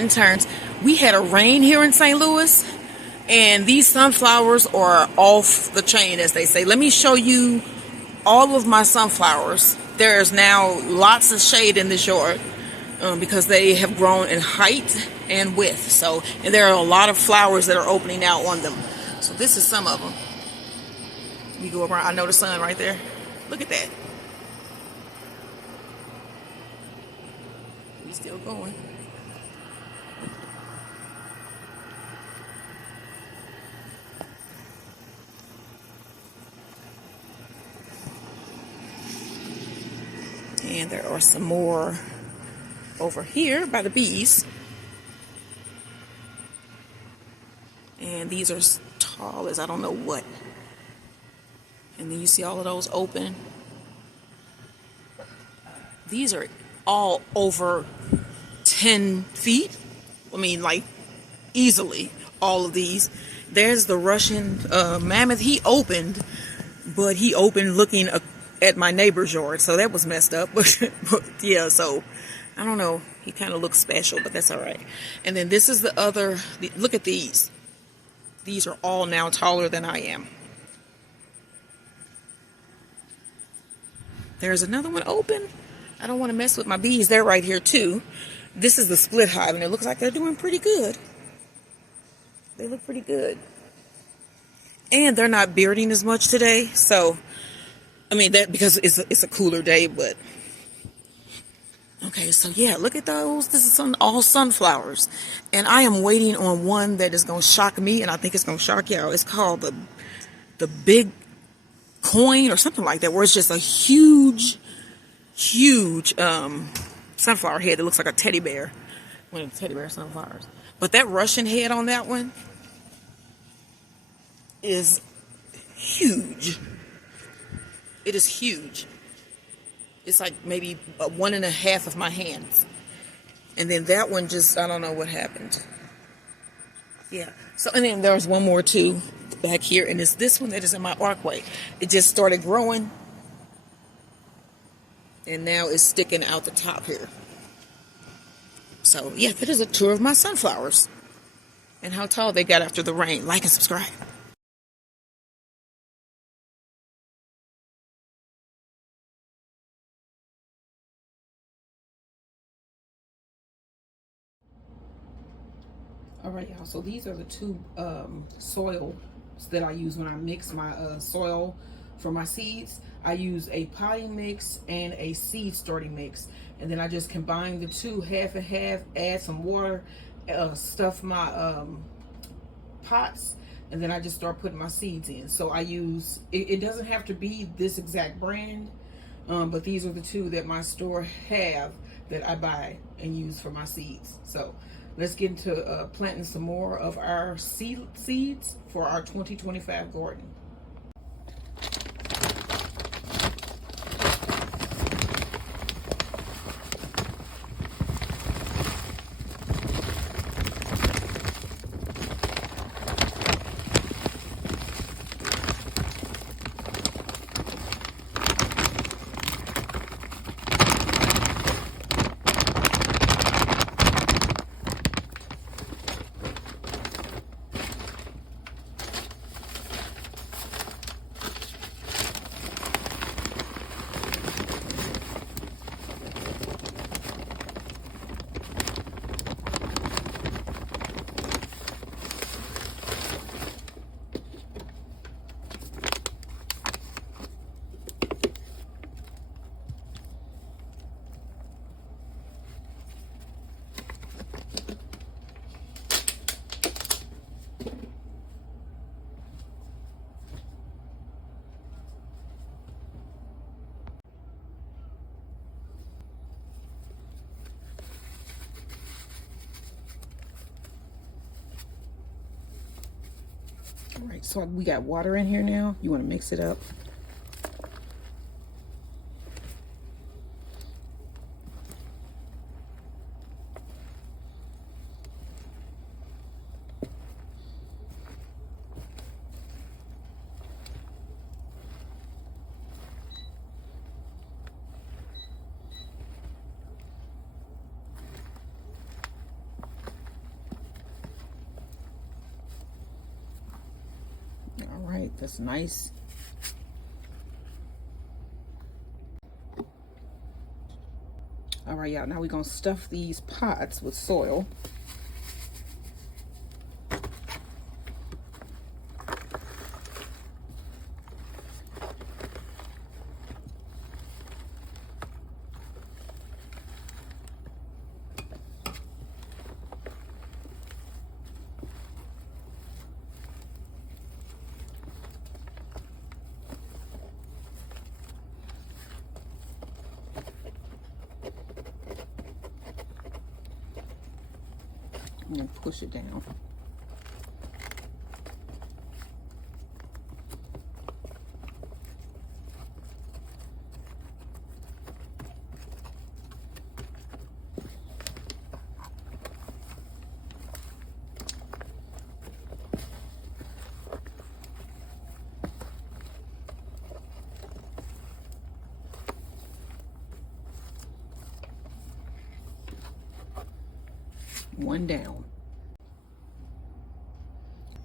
Garden Turns. We had a rain here in St. Louis, and these sunflowers are off the chain, as they say. Let me show you all of my sunflowers. There's now lots of shade in this yard because they have grown in height and width. So, and there are a lot of flowers that are opening out on them. So this is some of them. You go around, I know the sun right there. Look at that. We still going. And there are some more over here by the bees. And these are as tall as I don't know what. And then you see all of those open. These are all over 10 feet. I mean, like, easily, all of these. There's the Russian mammoth. He opened, but he opened looking at my neighbor's yard, so that was messed up. But yeah, so I don't know. He kind of looks special, but that's all right. And then this is the other. Look at these. These are all now taller than I am. There's another one open. I don't want to mess with my bees. They're right here too. This is the split hive, and it looks like they're doing pretty good. They look pretty good. And they're not bearding as much today, so I mean that because it's a cooler day, but okay, so yeah, look at those. This is all sunflowers. And I am waiting on one that is going to shock me, and I think it's going to shock y'all. It's called the big coin or something like that, where it's just a huge sunflower head that looks like a teddy bear. One of the teddy bear sunflowers. But that Russian head on that one is huge. It is huge. It's like maybe 1.5 of my hands. And then that one just, I don't know what happened. Yeah. So, and then there's one more too back here. And it's this one that is in my archway. It just started growing. And now it's sticking out the top here. So, yeah, that is a tour of my sunflowers. And how tall they got after the rain. Like and subscribe. All right, y'all, so these are the two soils that I use when I mix my soil for my seeds. I use a potting mix and a seed starting mix, and then I just combine the two, half and half, add some water, stuff my pots, and then I just start putting my seeds in. So I use, it doesn't have to be this exact brand, but these are the two that my store have that I buy and use for my seeds. So let's get into planting some more of our seeds for our 2025 garden. All right, so we got water in here now. You want to mix it up. All right, that's nice. All right, y'all, now we're gonna stuff these pots with soil. And push it down. One down.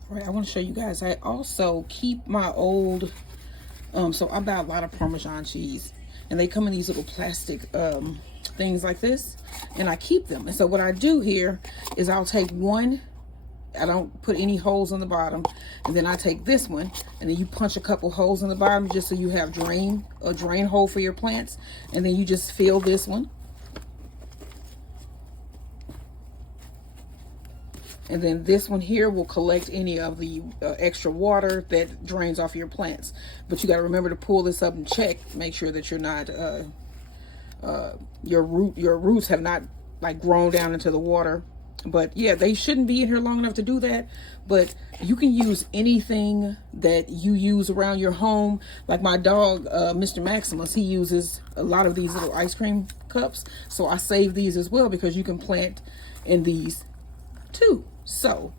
All right, I want to show you guys, I also keep my old, so I buy a lot of Parmesan cheese, and they come in these little plastic things like this, and I keep them. And so what I do here is I'll take one, I don't put any holes on the bottom, and then I take this one, and then you punch a couple holes in the bottom just so you have a drain hole for your plants, and then you just fill this one. And then this one here will collect any of the extra water that drains off your plants. But you got to remember to pull this up and check, make sure that you're not, your roots have not like grown down into the water. But yeah, they shouldn't be in here long enough to do that. But you can use anything that you use around your home. Like my dog, Mr. Maximus, he uses a lot of these little ice cream cups. So I save these as well because you can plant in these too. So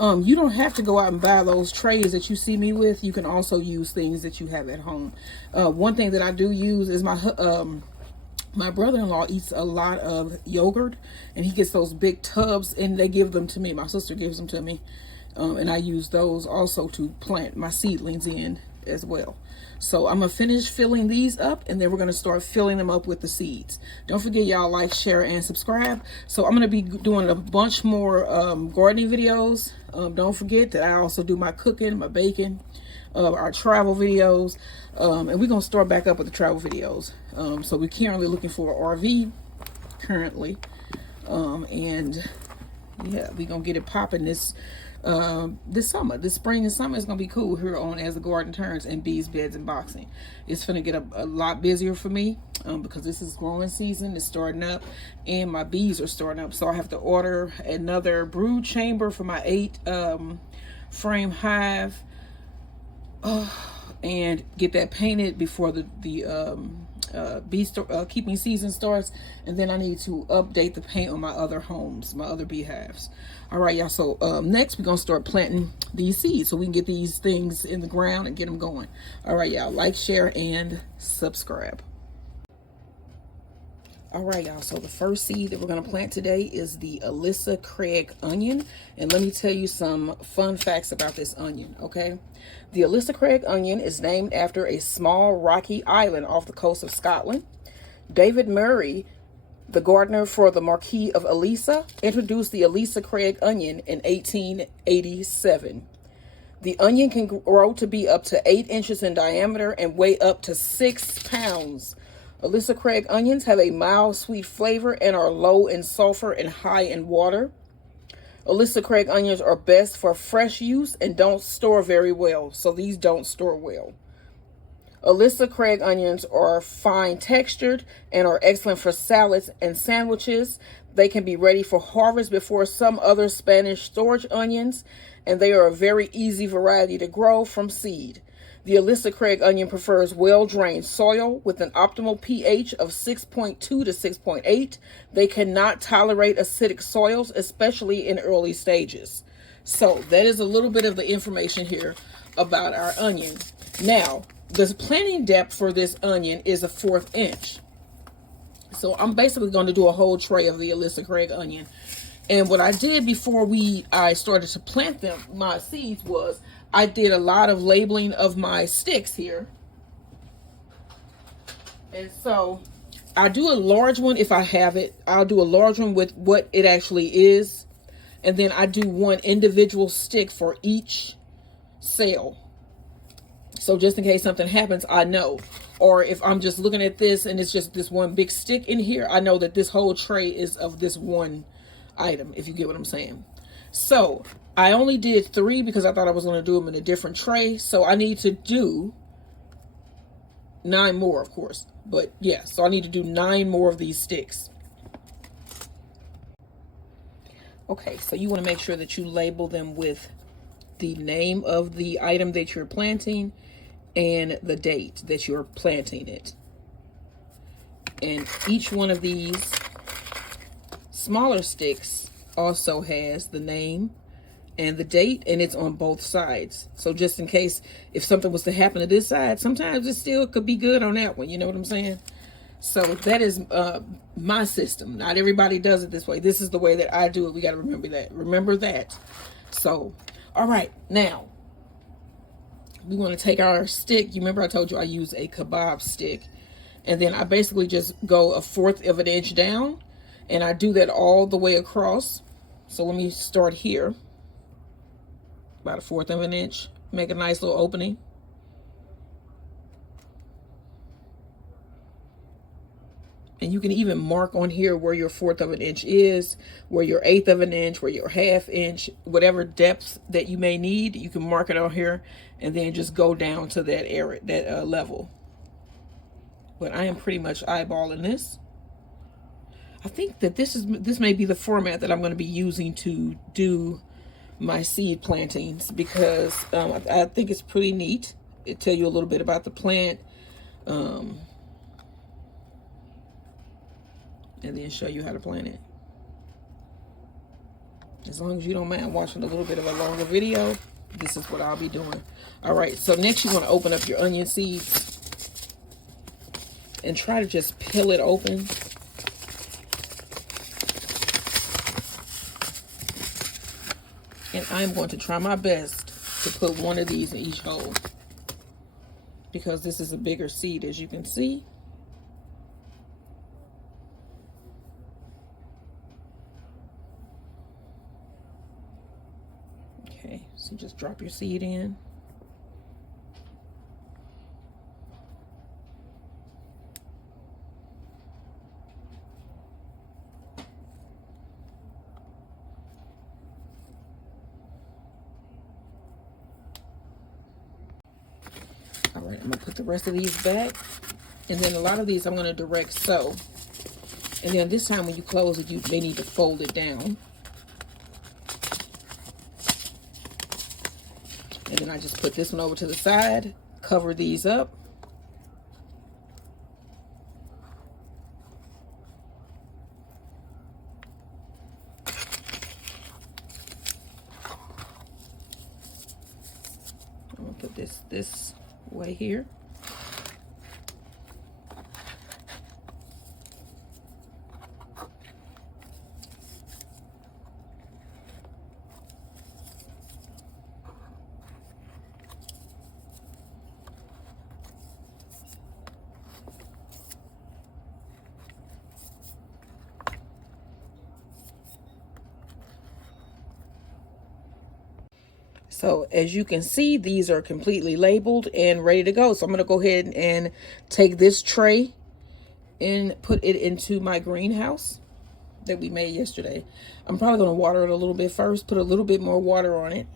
you don't have to go out and buy those trays that you see me with. You can also use things that you have at home. One thing that I do use is my brother-in-law eats a lot of yogurt, and he gets those big tubs, and they give them to me. My sister gives them to me, and I use those also to plant my seedlings in as well. So I'm gonna finish filling these up, and then we're gonna start filling them up with the seeds. Don't forget, y'all, like, share, and subscribe. So I'm gonna be doing a bunch more gardening videos. Don't forget that I also do my cooking, my baking, our travel videos, and we're gonna start back up with the travel videos. So we're currently looking for an RV currently, and yeah, we're gonna get it popping this summer. This spring and summer is gonna be cool here on As the Garden Turns and Bees, Beds, and Boxing. It's gonna get a lot busier for me because this is growing season. It's starting up, and my bees are starting up. So I have to order another brood chamber for my 8 frame hive, and get that painted before the keeping season starts. And then I need to update the paint on my other homes, my other beehives. All right, y'all, so next we're gonna start planting these seeds so we can get these things in the ground and get them going. All right, y'all, like, share, and subscribe. All right, y'all, so the first seed that we're gonna plant today is the Alyssa Craig onion. And let me tell you some fun facts about this onion, okay? The Alyssa Craig onion is named after a small rocky island off the coast of Scotland. David Murray, the gardener for the Marquis of Alyssa, introduced the Alyssa Craig onion in 1887. The onion can grow to be up to 8 inches in diameter and weigh up to 6 pounds. Alyssa Craig onions have a mild, sweet flavor and are low in sulfur and high in water. Alyssa Craig onions are best for fresh use and don't store very well, so these don't store well. Alyssa Craig onions are fine textured and are excellent for salads and sandwiches. They can be ready for harvest before some other Spanish storage onions, and they are a very easy variety to grow from seed. The Alyssa Craig onion prefers well-drained soil with an optimal pH of 6.2 to 6.8. They cannot tolerate acidic soils, especially in early stages. So that is a little bit of the information here about our onion. Now, the planting depth for this onion is a 1/4 inch. So I'm basically going to do a whole tray of the Alyssa Craig onion. And what I did before I started to plant them, my seeds, was I did a lot of labeling of my sticks here. And so I do a large one if I have it. I'll do a large one with what it actually is. And then I do one individual stick for each sale. So just in case something happens, I know. Or if I'm just looking at this and it's just this one big stick in here, I know that this whole tray is of this one item, if you get what I'm saying. So I only did 3 because I thought I was going to do them in a different tray. So I need to do 9 more, of course. But yeah, so I need to do 9 more of these sticks. Okay, so you want to make sure that you label them with the name of the item that you're planting and the date that you're planting it. And each one of these smaller sticks also has the name and the date, and it's on both sides. So just in case if something was to happen to this side, sometimes it still could be good on that one. You know what I'm saying? So that is my system. Not everybody does it this way. This is the way that I do it. We got to remember that. Remember that. So, all right. Now, we want to take our stick. You remember I told you I use a kebab stick. And then I basically just go 1/4 of an inch down. And I do that all the way across. So let me start here. About 1/4 of an inch. Make a nice little opening. And you can even mark on here where your 1/4 of an inch is, where your 1/8 of an inch, where your 1/2 inch, whatever depth that you may need, you can mark it on here and then just go down to that area, that level. But I am pretty much eyeballing this. I think that this may be the format that I'm going to be using to do my seed plantings, because I think it's pretty neat. It tells you a little bit about the plant. And then show you how to plant it. As long as you don't mind watching a little bit of a longer video, this is what I'll be doing. All right, so next you want to open up your onion seeds and try to just peel it open. And I'm going to try my best to put one of these in each hole, because this is a bigger seed, as you can see. Okay, so just drop your seed in. All right, I'm gonna put the rest of these back. And then a lot of these I'm gonna direct sow. And then this time when you close it, you may need to fold it down. And then I just put this one over to the side, cover these up. I'm gonna put this way here. So as you can see, these are completely labeled and ready to go. So I'm going to go ahead and take this tray and put it into my greenhouse that we made yesterday. I'm probably going to water it a little bit first, put a little bit more water on it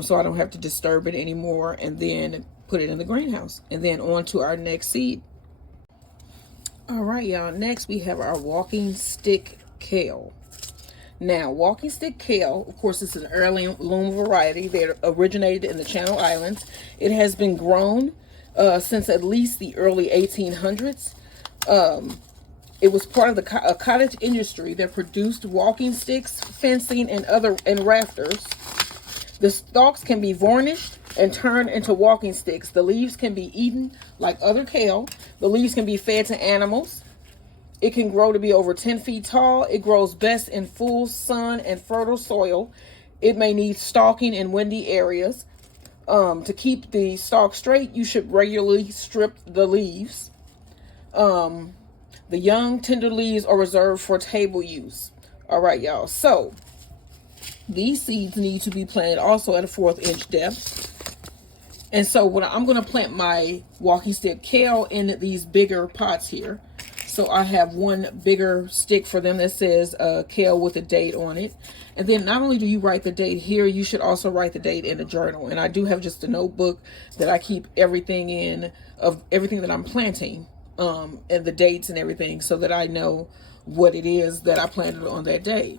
so I don't have to disturb it anymore, and then put it in the greenhouse. And then on to our next seed. All right, y'all. Next, we have our walking stick kale. Now, walking stick kale, of course, it's an heirloom variety that originated in the Channel Islands. It has been grown since at least the early 1800s. It was part of a cottage industry that produced walking sticks, fencing, and rafters. The stalks can be varnished and turned into walking sticks. The leaves can be eaten like other kale. The leaves can be fed to animals. It can grow to be over 10 feet tall. It grows best in full sun and fertile soil. It may need stalking in windy areas. To keep the stalk straight, you should regularly strip the leaves. The young, tender leaves are reserved for table use. All right, y'all. So these seeds need to be planted also at a 1/4 inch depth. And so when I'm going to plant my walking stick kale in these bigger pots here. So I have one bigger stick for them that says kale with a date on it. And then not only do you write the date here, you should also write the date in a journal. And I do have just a notebook that I keep everything in, of everything that I'm planting, and the dates and everything, so that I know what it is that I planted on that day.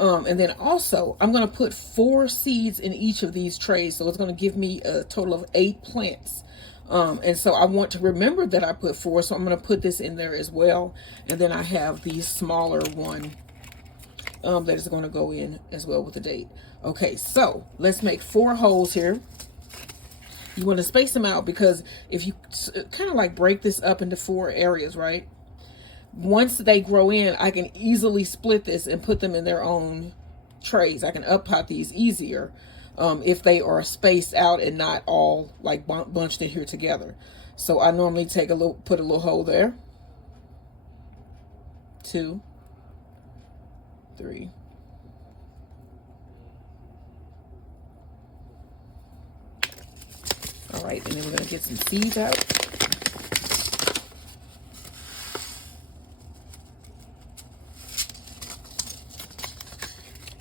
And then also I'm going to put 4 seeds in each of these trays. So it's going to give me a total of 8 plants. And so I want to remember that I put 4, so I'm going to put this in there as well. And then I have the smaller one that is going to go in as well with the date. Okay, so let's make 4 holes here. You want to space them out, because if you kind of like break this up into 4 areas, right? Once they grow in, I can easily split this and put them in their own trays. I can up pot these easier if they are spaced out and not all like bunched in here together. So I normally take put a little hole there. 2, 3. All right, and then we're going to get some seeds out.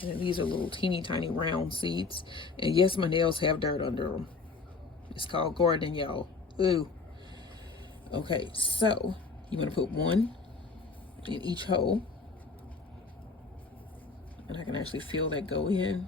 And these are little teeny tiny round seeds. And yes, my nails have dirt under them. It's called gardening, y'all. Ooh. Okay, so you want to put 1 in each hole. And I can actually feel that go in.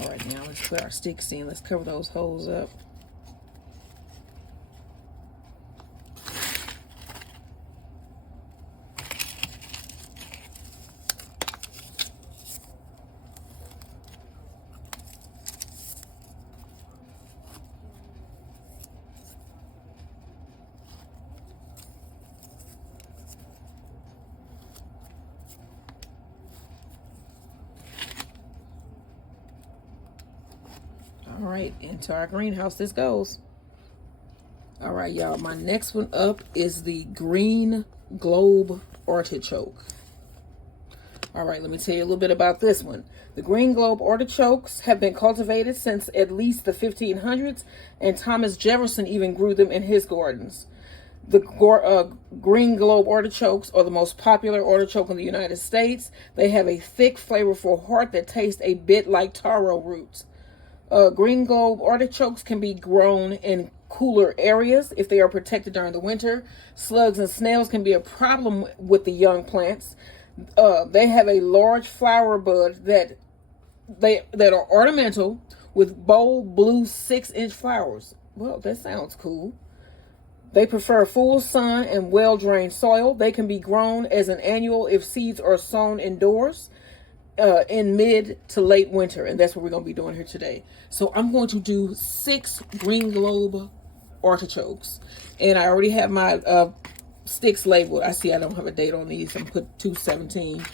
All right, now let's put our sticks in. Let's cover those holes up. All right, into our greenhouse this goes. All right, y'all, my next one up is the green globe artichoke. All right, let me tell you a little bit about this one. The green globe artichokes have been cultivated since at least the 1500s, and Thomas Jefferson even grew them in his gardens. The green globe artichokes are the most popular artichoke in the United States. They have a thick, flavorful heart that tastes a bit like taro roots. Green globe artichokes can be grown in cooler areas if they are protected during the winter. Slugs and snails can be a problem with the young plants. They have a large flower bud that are ornamental with bold blue 6-inch flowers. Well, that sounds cool. They prefer full sun and well-drained soil. They can be grown as an annual if seeds are sown indoors in mid to late winter, and that's what we're going to be doing here today. So I'm going to do 6 green globe artichokes, and I already have my sticks labeled. I see I don't have a date on these. I'm going to put 217.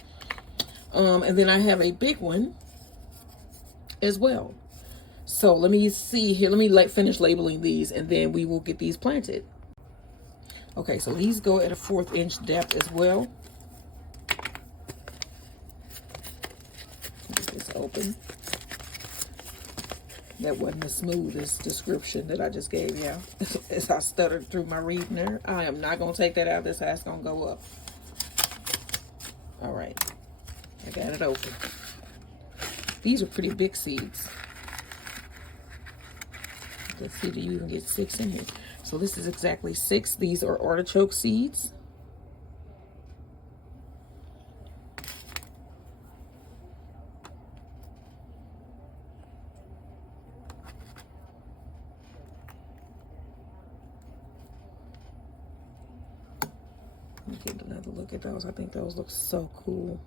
And then I have a big one as well. So let me see here. Let me finish labeling these, and then we will get these planted. Okay, so these go at a 1/4 inch depth as well. Get this open. That wasn't as smooth as description that I just gave y'all. As I stuttered through my reading there. I am not going to take that out. This hat's going to go up. All right. I got it open. These are pretty big seeds. Let's see, do you even get 6 in here? So this is exactly 6. These are artichoke seeds. me get another look at those. I think those look so cool.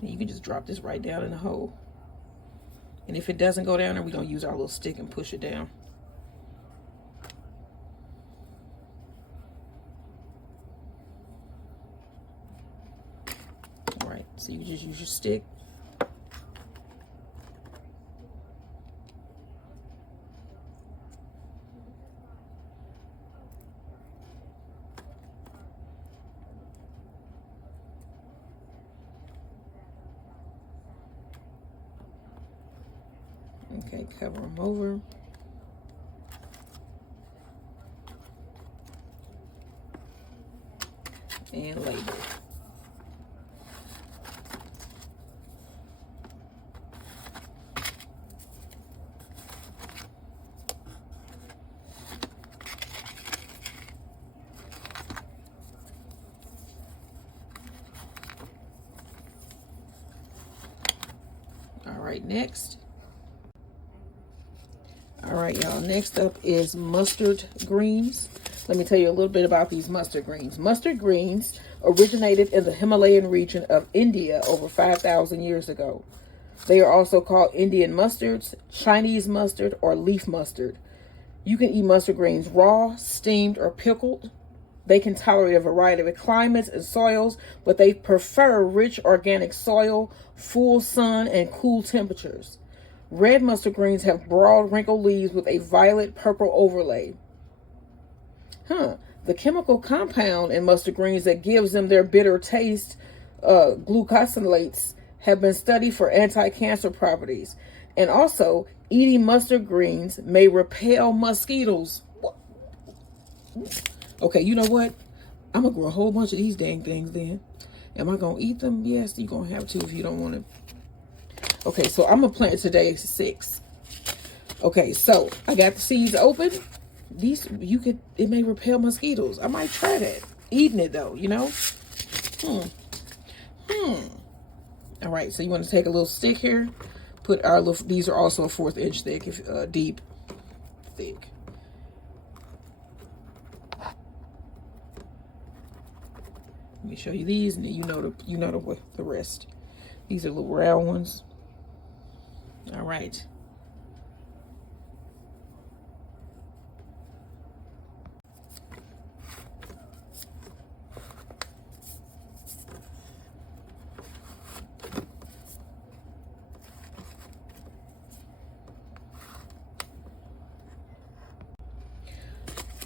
And you can just drop this right down in the hole. And if it doesn't go down there, we're going to use our little stick and push it down. All right, so you just use your stick. Okay, cover them over. And label. All right, next. All right, y'all, next up is mustard greens. Let me tell you a little bit about these mustard greens. Mustard greens originated in the Himalayan region of India over 5,000 years ago. They are also called Indian mustards, Chinese mustard, or leaf mustard. You can eat mustard greens raw, steamed, or pickled. They can tolerate a variety of climates and soils, but they prefer rich organic soil, full sun, and cool temperatures. Red mustard greens have broad, wrinkled leaves with a violet-purple overlay. The chemical compound in mustard greens that gives them their bitter taste, glucosinolates, have been studied for anti-cancer properties. And also, eating mustard greens may repel mosquitoes. Okay, you know what? I'm going to grow a whole bunch of these dang things then. Am I going to eat them? Yes, you're going to have to if you don't want to. Okay, so I'm going to plant today 6. Okay, so I got the seeds open. These, it may repel mosquitoes. I might try that. Eating it though, you know? All right, so you want to take a little stick here. Put our little, these are also a 1/4 inch thick, deep, thick. Let me show you these, and then you know the rest. These are little round ones. All right.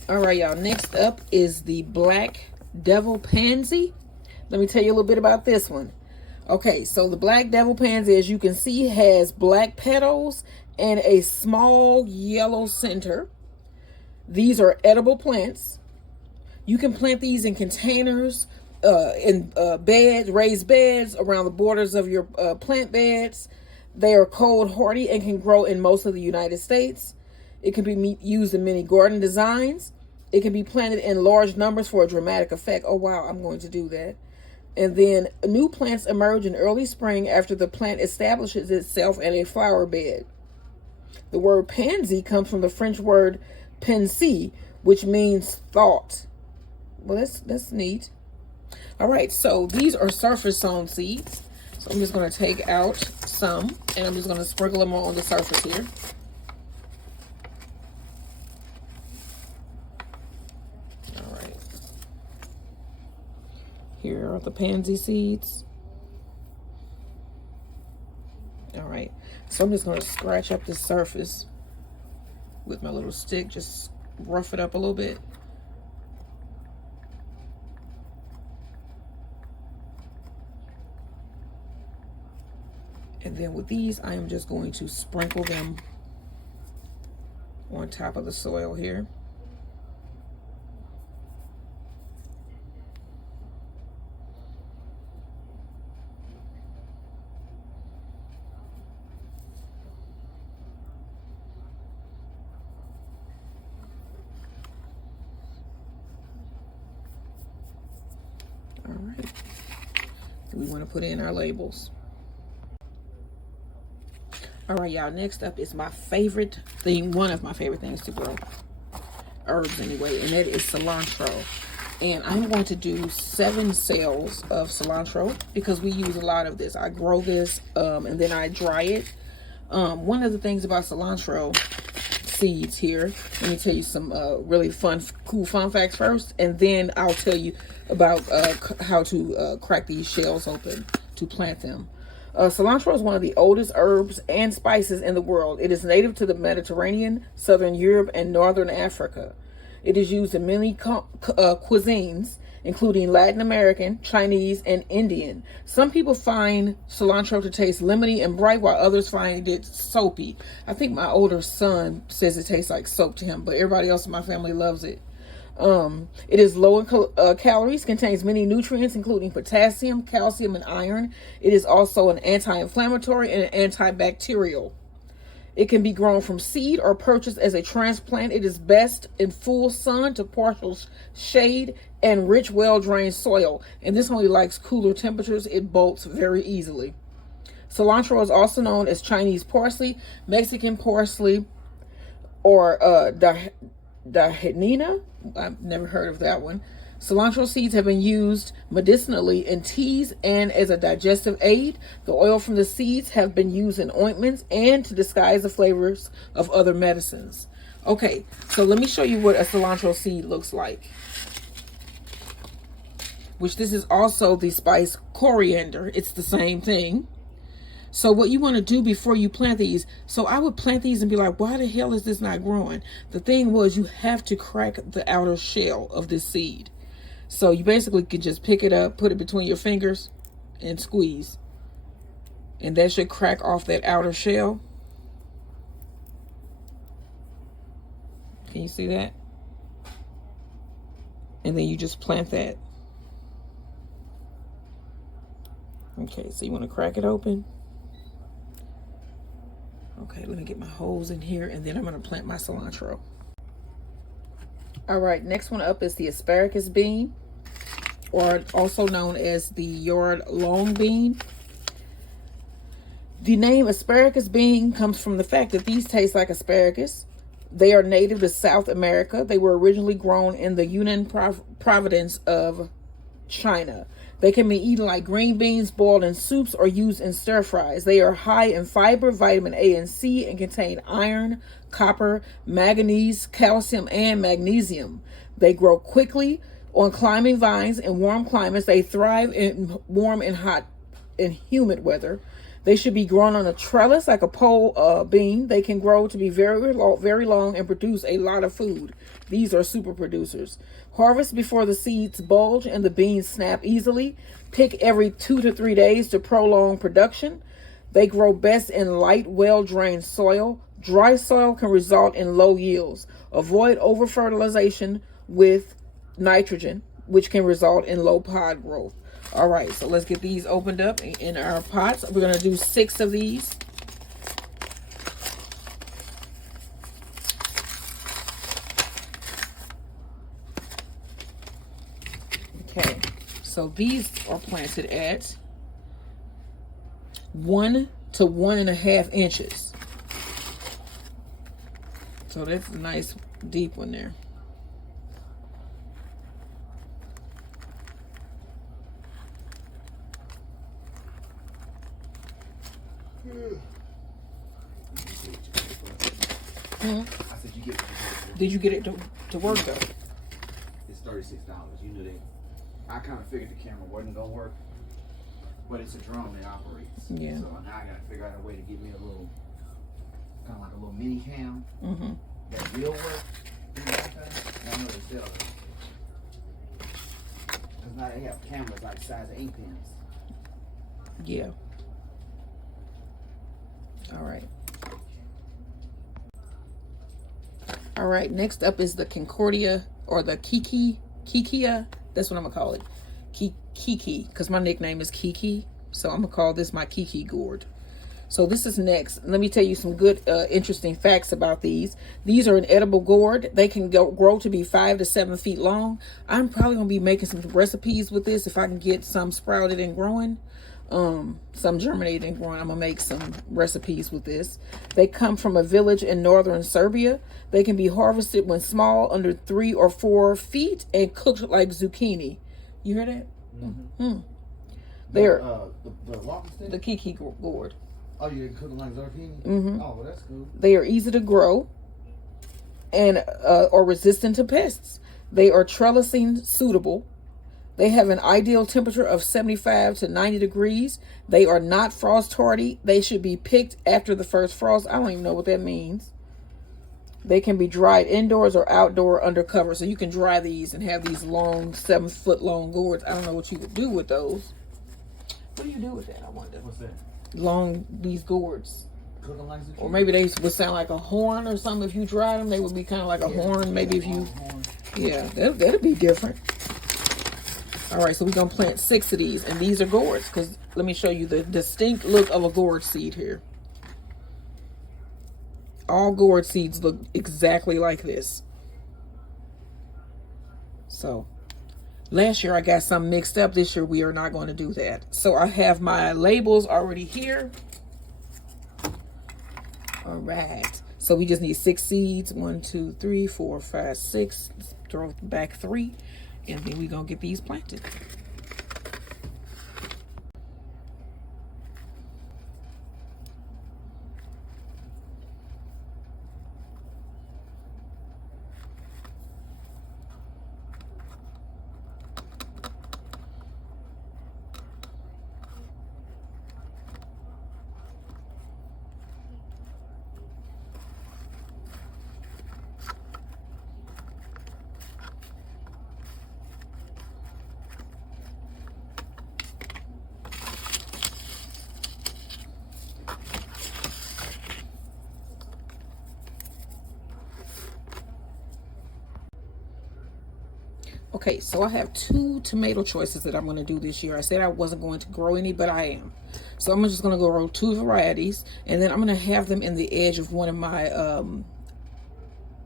All right, y'all. Next up is the black devil pansy. Let me tell you a little bit about this one. Okay, so the black devil pansy, as you can see, has black petals and a small yellow center. These are edible plants. You can plant these in containers, in beds, raised beds around the borders of your plant beds. They are cold hardy and can grow in most of the United States. It can be used in many garden designs. It can be planted in large numbers for a dramatic effect. Oh, wow, I'm going to do that. And then new plants emerge in early spring after the plant establishes itself in a flower bed. The word pansy comes from the French word pensée, which means thought. Well, that's neat. All right, so these are surface sown seeds. So I'm just going to take out some, and I'm just going to sprinkle them on the surface here. All right. Here are the pansy seeds. All right, so I'm just going to scratch up the surface with my little stick, just rough it up a little bit. And then with these, I am just going to sprinkle them on top of the soil here. All right, we want to put in our labels. All right, y'all, next up is my favorite thing, one of my favorite things to grow, herbs anyway, and that is cilantro. And I'm going to do 7 sales of cilantro because we use a lot of this. I grow this and then I dry it. One of the things about cilantro seeds here, let me tell you some really cool fun facts first, and then I'll tell you about how to crack these shells open to plant them. Cilantro is one of the oldest herbs and spices in the world. It is native to the Mediterranean, Southern Europe, and Northern Africa. It is used in many cuisines, including Latin American, Chinese, and Indian. Some people find cilantro to taste lemony and bright, while others find it soapy. I think my older son says it tastes like soap to him, but everybody else in my family loves it. It is low in calories, contains many nutrients, including potassium, calcium, and iron. It is also an anti-inflammatory and an antibacterial. It can be grown from seed or purchased as a transplant. It is best in full sun to partial shade and rich, well-drained soil. And this only likes cooler temperatures. It bolts very easily. Cilantro is also known as Chinese parsley, Mexican parsley, or Dahinina. I've never heard of that one. Cilantro seeds have been used medicinally in teas and as a digestive aid. The oil from the seeds have been used in ointments and to disguise the flavors of other medicines. Okay, so let me show you what a cilantro seed looks like. Which this is also the spice coriander. It's the same thing. So what you want to do before you plant these, so I would plant these and be like, why the hell is this not growing? The thing was, you have to crack the outer shell of this seed. So you basically can just pick it up, put it between your fingers and squeeze. And that should crack off that outer shell. Can you see that? And then you just plant that. Okay, so you want to crack it open. Okay, let me get my holes in here, and then I'm going to plant my cilantro. All right, next one up is the asparagus bean, or also known as the yard long bean. The name asparagus bean comes from the fact that these taste like asparagus. They are native to South America. They were originally grown in the Yunnan province of China. They can be eaten like green beans, boiled in soups, or used in stir fries. They are high in fiber, vitamin A and C, and contain iron, copper, manganese, calcium, and magnesium. They grow quickly on climbing vines in warm climates. They thrive in warm and hot and humid weather. They should be grown on a trellis like a pole bean. They can grow to be very long and produce a lot of food. These are super producers. Harvest before the seeds bulge and the beans snap easily. Pick every 2 to 3 days to prolong production. They grow best in light, well-drained soil. Dry soil can result in low yields. Avoid over-fertilization with nitrogen, which can result in low pod growth. All right, so let's get these opened up in our pots. We're going to do 6 of these. Okay, so these are planted at 1 to 1.5 inches. So that's a nice deep one there. I said you get it. Did you get it to work though? It's $36. You knew that. I kind of figured the camera wasn't gonna work, but it's a drone that operates. Yeah. So now I gotta figure out a way to get me a little, kind of like a little mini cam that will work. And I know they sell it. Cause now they have cameras like the size of 8 pins. Yeah. All right. All right, next up is the Concordia, or the Kikia. That's what I'm gonna call it. Kiki, because my nickname is Kiki. So I'm gonna call this my Kiki gourd. So this is next. Let me tell you some good, interesting facts about these. These are an edible gourd. They can grow to be 5 to 7 feet long. I'm probably gonna be making some recipes with this if I can get some sprouted and growing. some germinated and growing. I'm gonna make some recipes with this. They come from a village in northern Serbia. They can be harvested when small, under 3 or 4 feet, and cooked like zucchini. You hear that? Mm-hmm. They're the Kiki gourd. Oh, you didn't cook them like zucchini? Mm-hmm. Oh, well, that's cool. They are easy to grow and are resistant to pests. They are trellising suitable. They have an ideal temperature of 75 to 90 degrees. They are not frost hardy. They should be picked after the first frost. I don't even know what that means. They can be dried indoors or outdoor under cover. So you can dry these and have these long, 7-foot long gourds. I don't know what you would do with those. What do you do with that, I wonder? What's that? These gourds. Cook them like zucchini? Or maybe they would sound like a horn or something. If you dried them, they would be kind of like a horn. Maybe if you... Yeah, that'd be different. All right, so we're going to plant 6 of these. And these are gourds, because let me show you the distinct look of a gourd seed here. All gourd seeds look exactly like this. So, last year I got some mixed up. This year we are not going to do that. So I have my labels already here. All right. So we just need 6 seeds. 1, 2, 3, 4, 5, 6. Throw back 3. And then we're going to get these planted. Okay, so I have 2 tomato choices that I'm going to do this year. I said I wasn't going to grow any, but I am. So I'm just going to grow 2 varieties, and then I'm going to have them in the edge of one of my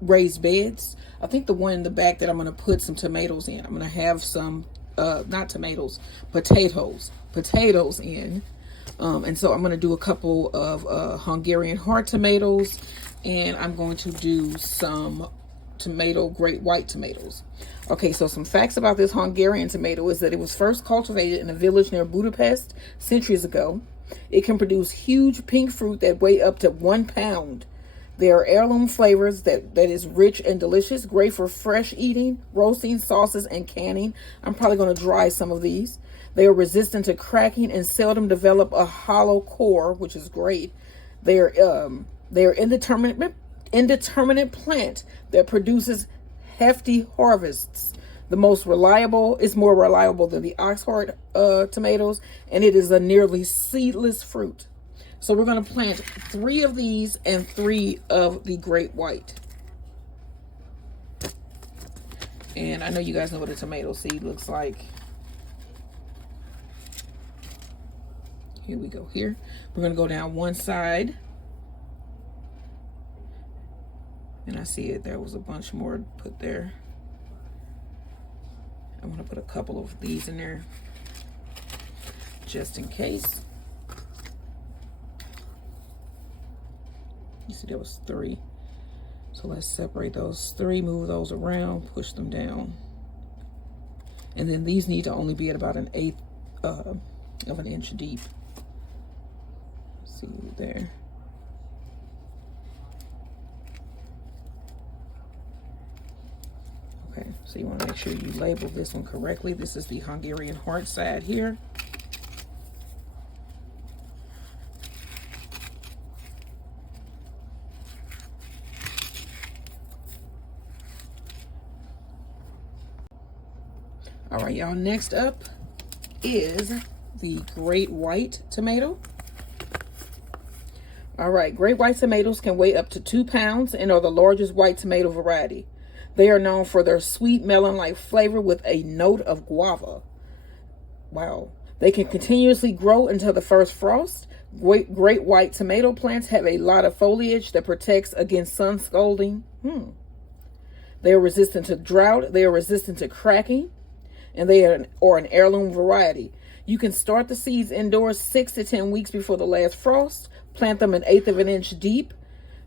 raised beds. I think the one in the back that I'm going to put some tomatoes in. I'm going to have some, not tomatoes, potatoes in. And so I'm going to do a couple of Hungarian heart tomatoes, and I'm going to do some great white tomatoes. Okay, so some facts about this Hungarian tomato is that it was first cultivated in a village near Budapest centuries ago. It can produce huge pink fruit that weigh up to 1 pound. There are heirloom flavors that is rich and delicious, great for fresh eating, roasting, sauces, and canning. I'm probably going to dry some of these. They are resistant to cracking and seldom develop a hollow core, which is great. They are indeterminate plant that produces hefty harvests. The most reliable is more reliable than the Oxheart tomatoes, and it is a nearly seedless fruit. So we're going to plant 3 of these and 3 of the great white. And I know you guys know what a tomato seed looks like. Here we go. Here we're going to go down one side. And I see it. There was a bunch more put there. I'm going to put a couple of these in there just in case. You see there was 3. So let's separate those 3, move those around, push them down. And then these need to only be at about 1/8 of an inch deep. Let's see there. Okay, so you want to make sure you label this one correctly. This is the Hungarian heart side here. All right, y'all, next up is the great white tomato. All right, great white tomatoes can weigh up to 2 pounds and are the largest white tomato variety. They are known for their sweet melon-like flavor with a note of guava. Wow. They can continuously grow until the first frost. Great white tomato plants have a lot of foliage that protects against sun scalding. They are resistant to drought. They are resistant to cracking. And they are an heirloom variety. You can start the seeds indoors 6 to 10 weeks before the last frost. Plant them 1/8 of an inch deep.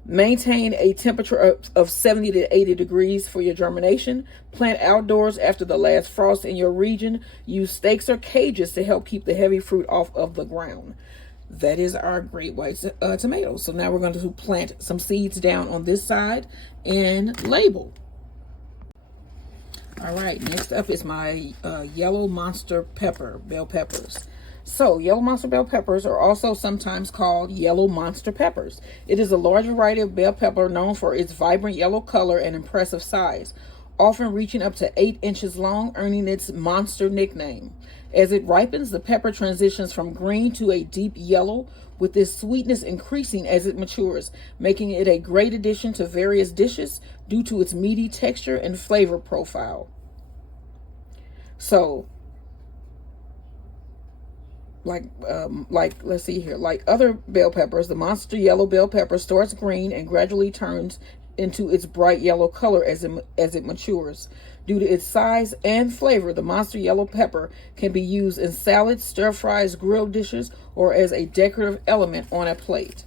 Maintain a temperature of 70 to 80 degrees for your germination. Plant outdoors after the last frost in your region. Use stakes or cages to help keep the heavy fruit off of the ground. That is our great white tomatoes. So now we're going to plant some seeds down on this side and label. All right, next up is my yellow monster pepper, bell peppers. So, yellow monster bell peppers are also sometimes called yellow monster peppers. It is a large variety of bell pepper known for its vibrant yellow color and impressive size, often reaching up to 8 inches long, earning its monster nickname. As it ripens, the pepper transitions from green to a deep yellow, with its sweetness increasing as it matures, making it a great addition to various dishes due to its meaty texture and flavor profile. So, let's see here, like other bell peppers, the monster yellow bell pepper starts green and gradually turns into its bright yellow color as it matures. Due to its size and flavor, the monster yellow pepper can be used in salads, stir fries, grilled dishes, or as a decorative element on a plate.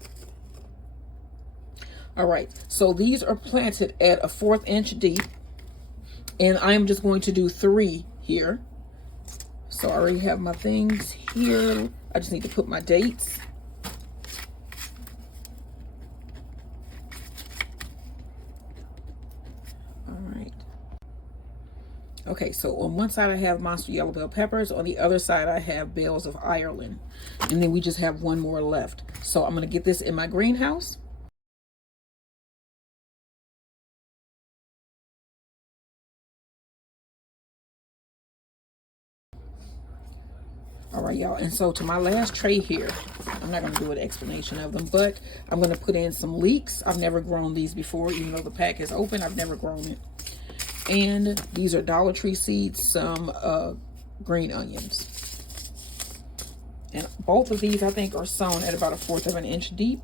All right, so these are planted at 1/4 inch deep, and I'm just going to do 3 here. So I already have my things here. I just need to put my dates. All right. Okay, so on one side I have monster yellow bell peppers. On the other side I have bells of Ireland. And then we just have one more left. So I'm going to get this in my greenhouse. All right, y'all, and so to my last tray here, I'm not going to do an explanation of them, but I'm going to put in some leeks. I've never grown these before, even though the pack is open. I've never grown it. And these are Dollar Tree seeds, some green onions. And both of these, I think, are sown at about 1/4 of an inch deep.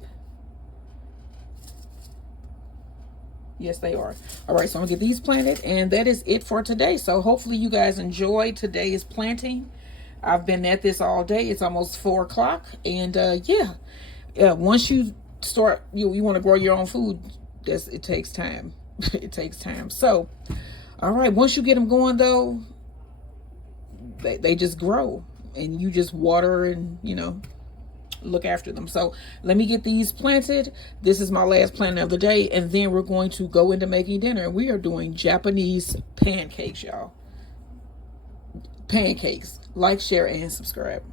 Yes, they are. All right, so I'm going to get these planted, and that is it for today. So hopefully you guys enjoyed today's planting. I've been at this all day. It's almost 4 o'clock. And yeah, once you start, you want to grow your own food, it takes time. It takes time. So, all right, once you get them going, though, they just grow. And you just water and, look after them. So let me get these planted. This is my last planting of the day. And then we're going to go into making dinner. And we are doing Japanese pancakes, y'all. Pancakes. Like, share, and subscribe.